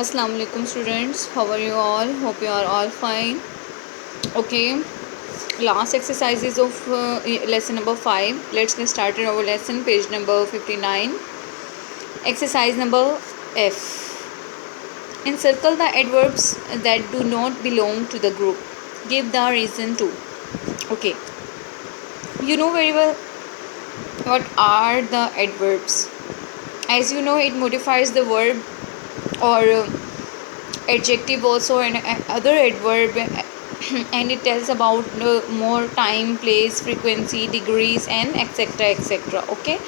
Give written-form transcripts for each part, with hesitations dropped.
Assalamu alaikum students, how are you all? Hope you are all fine. Okay, last exercises of lesson number 5. Let's get started our lesson, page number 59. Exercise number F. Encircle the adverbs that do not belong to the group. Give the reason to. Okay, you know very well what are the adverbs. As you know, it modifies the verb or adjective also, and other adverb, and it tells about more time, place, frequency, degrees, and etc etc. Okay,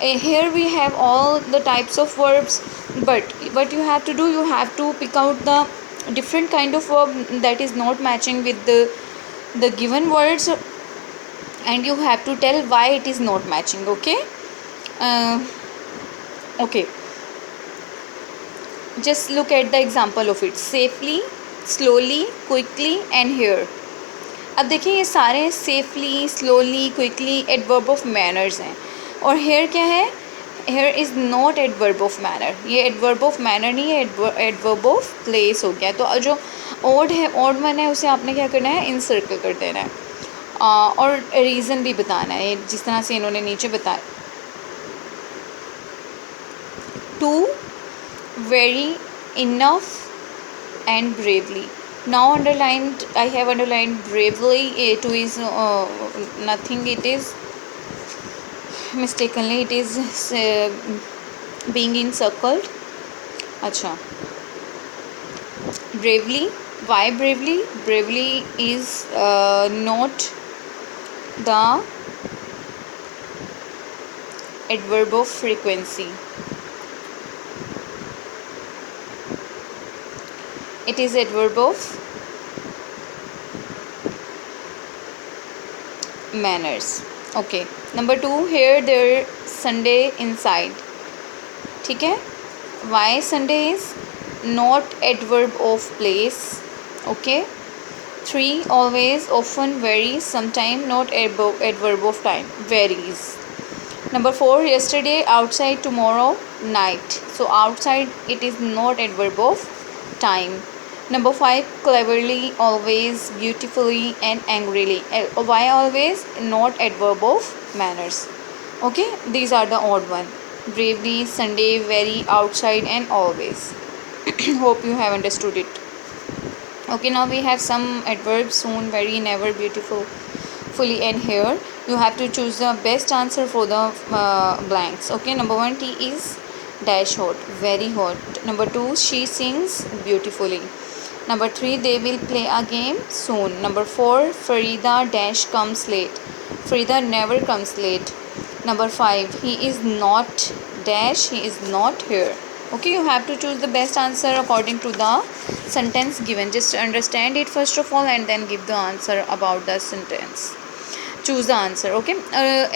here we have all the types of verbs, but what you have to do, you have to pick out the different kind of verb that is not matching with the given words, and you have to tell why it is not matching. Okay, uh, okay, just look at the example of it. Safely, slowly, quickly and here. अब देखिए ये सारे safely, slowly, quickly adverb of manners हैं, और hair क्या है? Here is not adverb of manner. ये adverb of manner नहीं है, एडवर्ब ऑफ प्लेस हो गया. तो जो ओड है, ओड वन है, उसे आपने क्या करना है? इन सर्कल कर देना है. और रीज़न भी बताना है, जिस तरह से इन्होंने नीचे बताया. Too, very, enough and bravely. Now underlined, I have underlined bravely. A2 is nothing, it is mistakenly, it is being encircled. Acha, bravely. Why bravely? Bravely is not the adverb of frequency. It is adverb of manners. Okay, number 2, here there Sunday inside. ठीक है. Why Sunday is not adverb of place. Okay. 3, always, often, very, sometime, not adverb of time. Varies. Number 4, yesterday, outside, tomorrow, night. So outside, it is not adverb of time. Number 5, cleverly, always, beautifully and angrily. Why always? Not adverb of manners. Okay, these are the odd one. Bravely, Sunday, very, outside and always. Hope you have understood it. Okay, now we have some adverbs: soon, very, never, beautiful, fully and here. You have to choose the best answer for the blanks. Okay, number 1, tea is dash hot, very hot. Number 2, she sings beautifully. Number 3, they will play a game soon. Number 4, Farida dash comes late. Farida never comes late. Number 5, he is not dash, he is not here. Okay, you have to choose the best answer according to the sentence given. Just understand it first of all and then give the answer about the sentence. Choose the answer. Okay,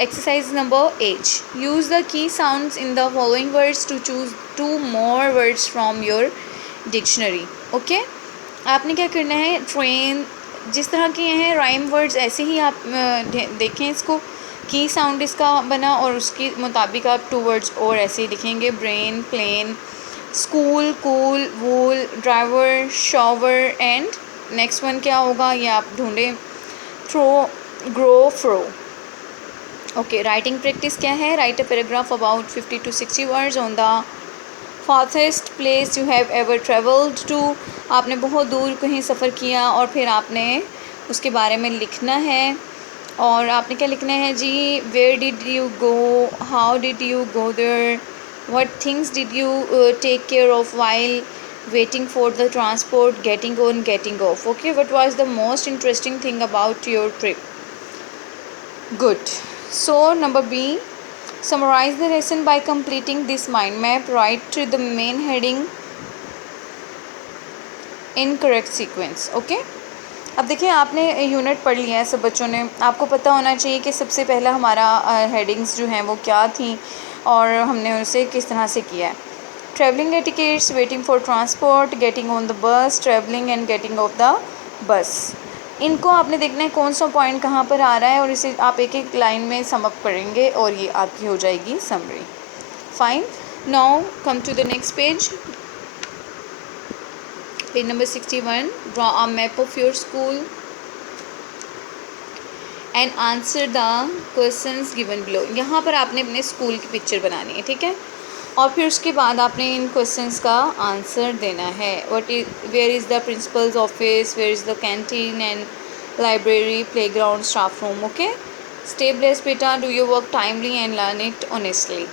exercise number 8. Use the key sounds in the following words to choose 2 more words from your dictionary. Okay, आपने क्या करना है? Train, जिस तरह के हैं rhyme words, ऐसे ही आप देखें इसको. की साउंड इसका बना और उसके मुताबिक आप 2 वर्ड्स और ऐसे ही लिखेंगे. Brain, plane, school, cool, wool, driver, shower and next one क्या होगा ये आप ढूंढें. Throw, grow, fro. Okay, writing practice क्या है? Write a paragraph about 50 to 60 words on the farthest place you have ever travelled to. आपने बहुत दूर कहीं सफ़र किया और फिर आपने उसके बारे में लिखना है. और आपने क्या लिखना है जी? Where did you go, how did you go there, what things did you take care of while waiting for the transport, getting on, getting off. Okay, what was the most interesting thing about your trip. Good. So number B, summarize the lesson by completing this mind map. Write the main heading in correct sequence. Okay, अब देखिए आपने unit पढ़ लिया है सब बच्चों ने. आपको पता होना चाहिए कि सबसे पहला हमारा हेडिंग्स जो हैं वो क्या थी और हमने उसे किस तरह से किया है. Travelling tickets, waiting for transport, getting on the bus, travelling and getting off the bus. इनको आपने देखना है कौन सा पॉइंट कहाँ पर आ रहा है और इसे आप एक एक लाइन में सम अप करेंगे और ये आपकी हो जाएगी summary. Fine. Now come to the next page. Page number 61, draw a map of your school and answer the questions given below. यहाँ पर आपने अपने स्कूल की पिक्चर बनानी है, ठीक है, और फिर उसके बाद आपने इन क्वेश्चंस का आंसर देना है। Where is the principal's office, where is the canteen and library, playground, staff room. Okay, stay blessed बेटा, do your work timely and learn it honestly.